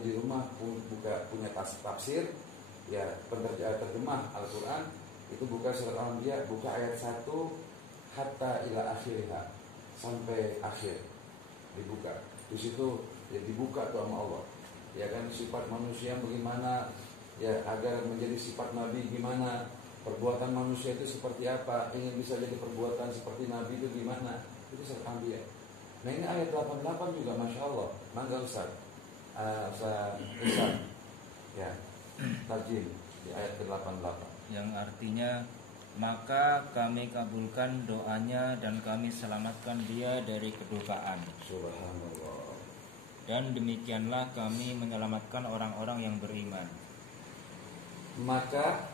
anaknya di rumah punya tafsir, ya terjemah Al-Quran, itu buka surat Al-Anbiya, buka ayat 1 hatta ila akhiriha, sampai akhir dibuka. Di situ ya dibuka tuh sama Allah. Ya kan, sifat manusia bagaimana, ya agar menjadi sifat Nabi gimana, perbuatan manusia itu seperti apa, ingin bisa jadi perbuatan seperti Nabi itu gimana, itu surat Al-Anbiya. Nah ini ayat 88 juga Masya Allah. Mangga Ustaz Ustaz ya, tarjim di ayat ke-88 yang artinya, maka kami kabulkan doanya dan kami selamatkan dia dari kedukaan. Subhanallah. Dan demikianlah kami menyelamatkan orang-orang yang beriman. Maka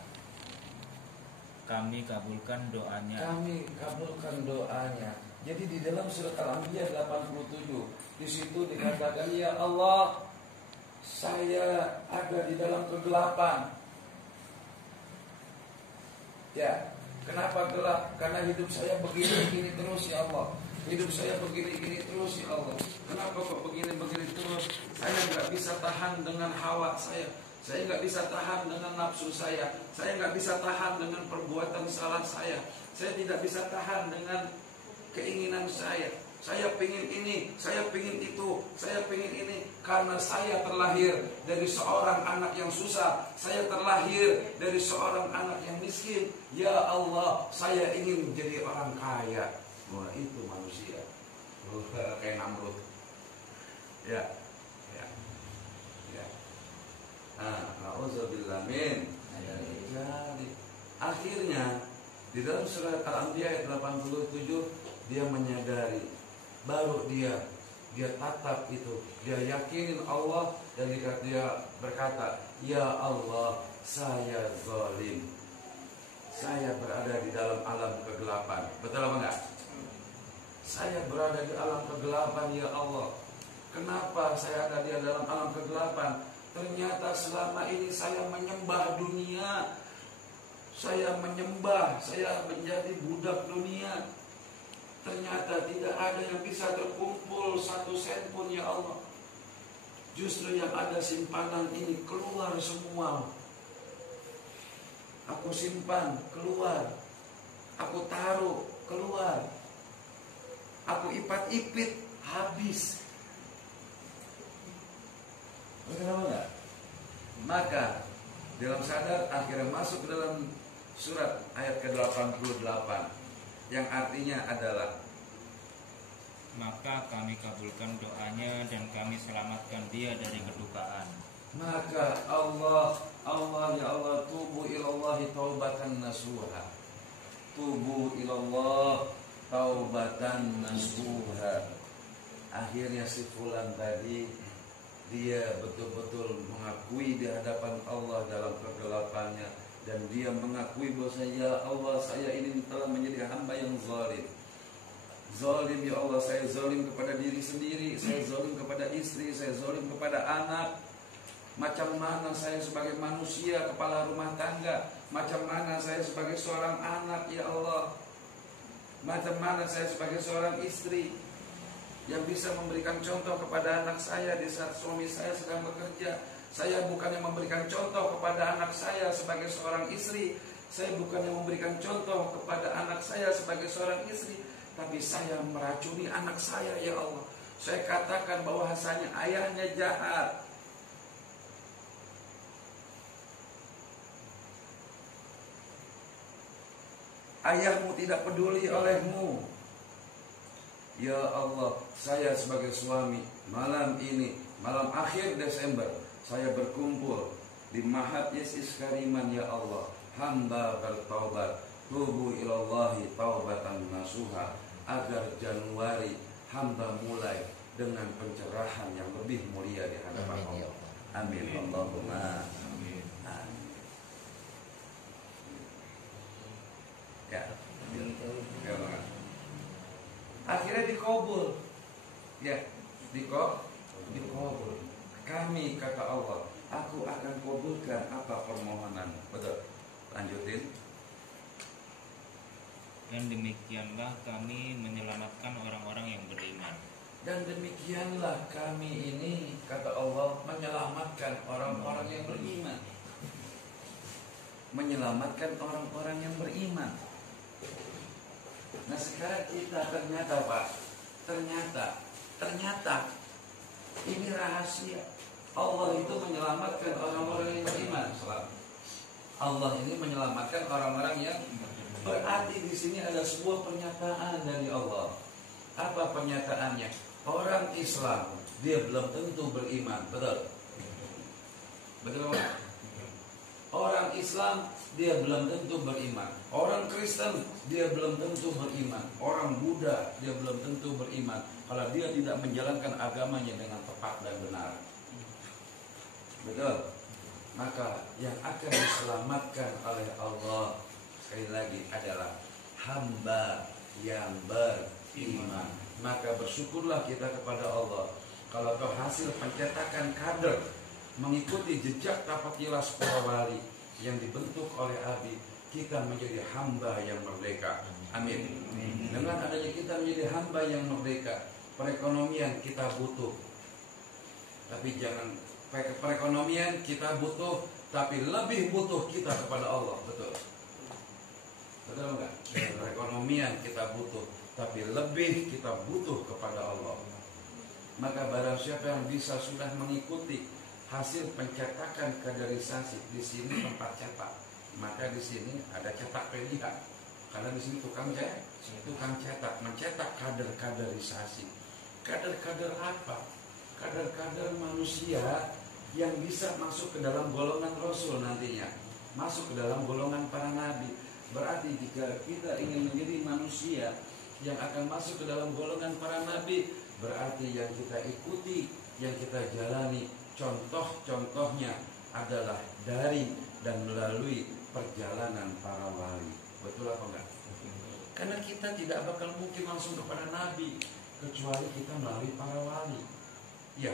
kami kabulkan doanya. Kami kabulkan doanya. Jadi di dalam surat Al-Anbiya 87 di situ dikatakan, ya Allah, saya ada di dalam kegelapan. Ya, kenapa gelap? Karena hidup saya begini-begini terus ya Allah. Hidup saya begini-begini terus ya Allah. Kenapa kok begini-begini terus? Saya nggak bisa tahan dengan hawa saya. Saya nggak bisa tahan dengan nafsu saya. Saya nggak bisa tahan dengan perbuatan salah saya. Saya tidak bisa tahan dengan keinginan saya. Saya pengen ini, saya pengen itu, saya pengen ini. Karena saya terlahir dari seorang anak yang susah. Saya terlahir dari seorang anak yang miskin. Ya Allah, saya ingin menjadi orang kaya. Wah, itu manusia. Kayak Namrud. Ya. Na'udzubillah min. Jadi akhirnya di dalam surat Al-Anbiya ayat 87 dia menyadari, baru dia tatap itu, dia yakinin Allah, dan dia berkata, ya Allah, saya zalim, saya berada di dalam alam kegelapan. Betul apa enggak? Saya berada di alam kegelapan ya Allah. Kenapa saya ada di dalam alam kegelapan? Ternyata selama ini saya menyembah dunia, saya menjadi budak dunia. Ternyata tidak ada yang bisa terkumpul 1 sen pun ya Allah. Justru yang ada simpanan ini keluar semua. Aku simpan, keluar. Aku taruh, keluar. Aku ipat-ipit, habis. Kenapa enggak? Maka dalam sadar akhirnya masuk ke dalam surat ayat ke-88 yang artinya adalah, maka kami kabulkan doanya dan kami selamatkan dia dari kedukaan. Maka Allah ya Allah, tubu ilallahi taubatan nasuha. Tubu ilallah taubatan nasuha. Akhirnya si fulan tadi dia betul-betul mengakui di hadapan Allah dalam kegelapannya, dan dia mengakui bahwa ya Allah, saya ini telah menjadi hamba yang zalim. Zalim ya Allah, saya zalim kepada diri sendiri, saya zalim kepada istri, saya zalim kepada anak. Macam mana saya sebagai manusia kepala rumah tangga, macam mana saya sebagai seorang anak ya Allah, macam mana saya sebagai seorang istri yang bisa memberikan contoh kepada anak saya di saat suami saya sedang bekerja. Saya bukannya memberikan contoh kepada anak saya sebagai seorang istri, saya bukannya memberikan contoh kepada anak saya sebagai seorang istri, tapi saya meracuni anak saya ya Allah. Saya katakan bahwasanya ayahnya jahat. Ayahmu tidak peduli olehmu. Ya Allah, saya sebagai suami, malam ini, malam akhir Desember, saya berkumpul di Mahat Yesus Kariman ya Allah. Hamba bertaubat, tubu ilallahi taubatan nasuha, agar Januari hamba mulai dengan pencerahan yang lebih mulia di hadapan Allah. Amin Allahumma amin. Ya. Akhirnya dikabul. Ya, dikabul. Kami kata Allah, aku akan kabulkan apa permohonan. Betul. Lanjutin. Dan demikianlah kami menyelamatkan orang-orang yang beriman. Dan demikianlah kami ini, kata Allah, menyelamatkan orang-orang yang beriman. Menyelamatkan orang-orang yang beriman. Nah sekarang kita ternyata Pak, ternyata ini rahasia. Allah itu menyelamatkan orang-orang yang beriman. Allah ini menyelamatkan orang-orang yang berarti di sini ada sebuah pernyataan dari Allah. Apa pernyataannya? Orang Islam dia belum tentu beriman, betul? Betul Pak? Orang Islam dia belum tentu beriman. Orang Kristen dia belum tentu beriman. Orang Buddha dia belum tentu beriman kalau dia tidak menjalankan agamanya dengan tepat dan benar. Betul? Maka yang akan diselamatkan oleh Allah sekali lagi adalah hamba yang beriman. Maka bersyukurlah kita kepada Allah kalau hasil pencetakan kader mengikuti jejak tapak jelas para wali yang dibentuk oleh Abi, kita menjadi hamba yang merdeka. Amin. Dengan adanya kita menjadi hamba yang merdeka, perekonomian kita butuh. Tapi jangan perekonomian kita butuh, tapi lebih butuh kita kepada Allah. Betul? Betul enggak? Perekonomian kita butuh, tapi lebih kita butuh kepada Allah. Maka barang siapa yang bisa sudah mengikuti hasil pencetakan kaderisasi, di sini tempat cetak, maka di sini ada cetak PDH. Karena di sini tukang cetak, mencetak kaderisasi. Kader apa? Kader manusia yang bisa masuk ke dalam golongan Rasul nantinya, masuk ke dalam golongan para nabi. Berarti jika kita ingin menjadi manusia yang akan masuk ke dalam golongan para nabi, berarti yang kita ikuti, yang kita jalani, contoh-contohnya adalah dari dan melalui perjalanan para wali. Betul apa enggak? Karena kita tidak bakal mungkin langsung kepada nabi kecuali kita melalui para wali. Ya,